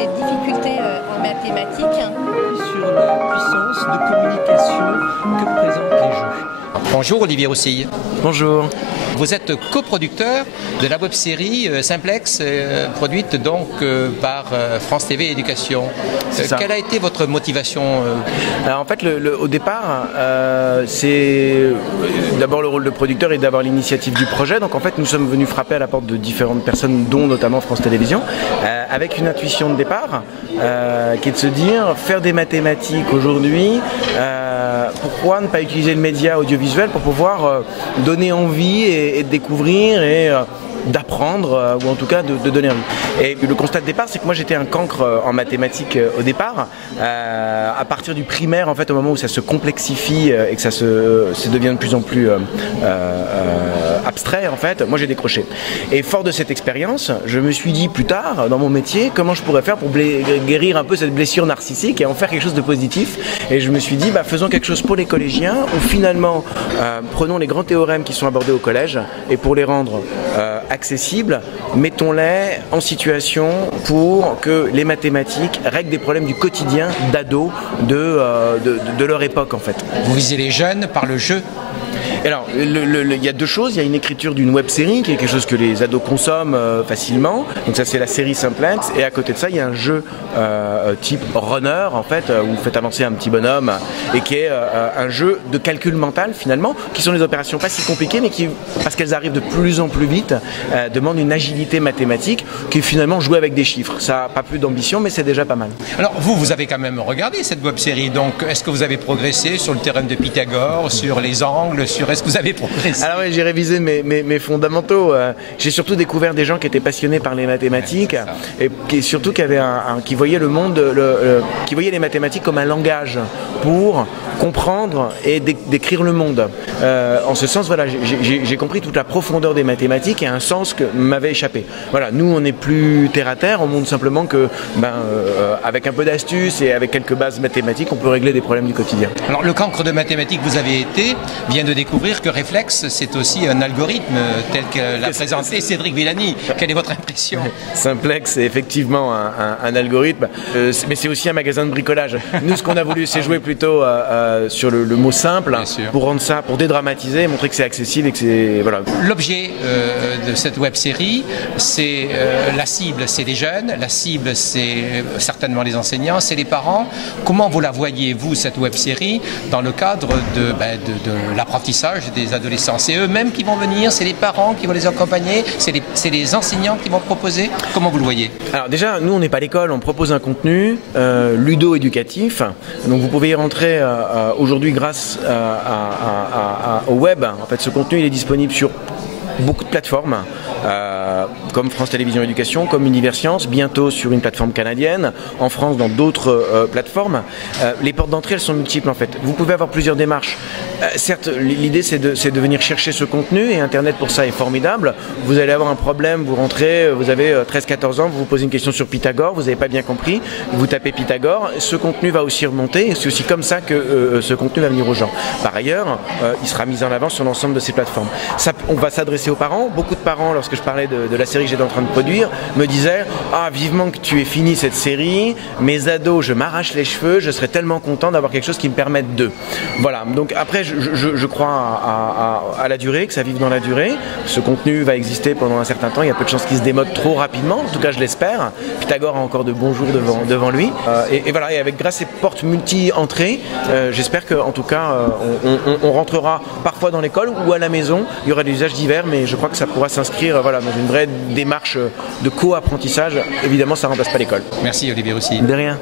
des difficultés en mathématiques. Sur la puissance de communication que présentent les jeux. Bonjour Olivier Roussille. Bonjour. Vous êtes coproducteur de la web-série Simplex, produite donc par France TV Éducation. Quelle a été votre motivation? Alors en fait, au départ, c'est d'abord le rôle de producteur et d'avoir l'initiative du projet. Donc en fait, nous sommes venus frapper à la porte de différentes personnes, dont notamment France Télévisions, avec une intuition de départ qui est de se dire, faire des mathématiques aujourd'hui, pourquoi ne pas utiliser le média audiovisuel pour pouvoir donner envie et de découvrir et d'apprendre ou en tout cas de donner envie. Et le constat de départ, c'est que moi j'étais un cancre en mathématiques au départ. À partir du primaire, en fait, au moment où ça se complexifie et que ça devient de plus en plus abstrait, en fait, moi j'ai décroché. Et fort de cette expérience, je me suis dit plus tard dans mon métier comment je pourrais faire pour guérir un peu cette blessure narcissique et en faire quelque chose de positif. Et je me suis dit faisons quelque chose pour les collégiens où finalement prenons les grands théorèmes qui sont abordés au collège et pour les rendre accessibles, mettons-les en situation pour que les mathématiques règlent des problèmes du quotidien d'ados de leur époque en fait. Vous visez les jeunes par le jeu? Alors, il y a deux choses. Il y a une écriture d'une web-série qui est quelque chose que les ados consomment facilement. Donc ça, c'est la série Simplex. Et à côté de ça, il y a un jeu type runner, en fait, où vous faites avancer un petit bonhomme et qui est un jeu de calcul mental, finalement, qui sont des opérations pas si compliquées, mais qui, parce qu'elles arrivent de plus en plus vite, demandent une agilité mathématique qui est finalement jouée avec des chiffres. Ça n'a pas plus d'ambition, mais c'est déjà pas mal. Alors, vous avez quand même regardé cette web-série. Donc, est-ce que vous avez progressé sur le théorème de Pythagore, sur les angles, est-ce que vous avez progressé? Alors oui, j'ai révisé mes fondamentaux. J'ai surtout découvert des gens qui étaient passionnés par les mathématiques et surtout qui voyaient le monde, qui voyaient les mathématiques comme un langage pour comprendre et décrire le monde. En ce sens, voilà, j'ai compris toute la profondeur des mathématiques et un sens que m'avait échappé. Voilà, nous on est plus terre à terre, on montre simplement que avec un peu d'astuce et avec quelques bases mathématiques, on peut régler des problèmes du quotidien. Alors le cancre de mathématiques vous avez été vient de découvrir que Réflexe, c'est aussi un algorithme tel que l'a présenté Cédric Villani. Quelle est votre impression? Simplex, c'est effectivement un algorithme, mais c'est aussi un magasin de bricolage. Nous, ce qu'on a voulu, c'est jouer plutôt sur le mot simple, pour rendre ça, pour dédramatiser, montrer que c'est accessible et que c'est... Voilà. L'objet de cette web-série, c'est la cible, c'est les jeunes, la cible, c'est certainement les enseignants, c'est les parents. Comment vous la voyez, vous, cette web-série, dans le cadre de l'apprentissage des adolescents? C'est eux-mêmes qui vont venir, c'est les parents qui vont les accompagner, c'est les enseignants qui vont proposer? Comment vous le voyez? Alors déjà, nous on n'est pas l'école, on propose un contenu ludo-éducatif, donc vous pouvez y rentrer aujourd'hui grâce au web. En fait, ce contenu il est disponible sur beaucoup de plateformes, comme France Télévisions Éducation, comme Universcience, bientôt sur une plateforme canadienne, en France dans d'autres plateformes. Les portes d'entrée, elles sont multiples en fait. Vous pouvez avoir plusieurs démarches. Certes, l'idée c'est de venir chercher ce contenu et Internet pour ça est formidable. Vous allez avoir un problème, vous rentrez, vous avez 13-14 ans, vous vous posez une question sur Pythagore, vous n'avez pas bien compris, vous tapez Pythagore, ce contenu va aussi remonter et c'est aussi comme ça que ce contenu va venir aux gens. Par ailleurs, il sera mis en avant sur l'ensemble de ces plateformes. Ça, on va s'adresser aux parents. Beaucoup de parents, lorsque je parlais de la série que j'étais en train de produire, me disaient « Ah, vivement que tu aies fini cette série, mes ados, je m'arrache les cheveux, je serais tellement content d'avoir quelque chose qui me permette de... » Voilà, donc après, je crois à la durée, que ça vive dans la durée. Ce contenu va exister pendant un certain temps, il y a peu de chances qu'il se démode trop rapidement, en tout cas je l'espère. Pythagore a encore de bons jours devant lui. Et voilà, et avec grâce à ces portes multi-entrées, j'espère qu'en tout cas, on rentrera parfois dans l'école ou à la maison, il y aura des usages divers, mais je crois que ça pourra s'inscrire dans une vraie démarche de co-apprentissage. Évidemment, ça ne remplace pas l'école. Merci Olivier Roussille. De rien.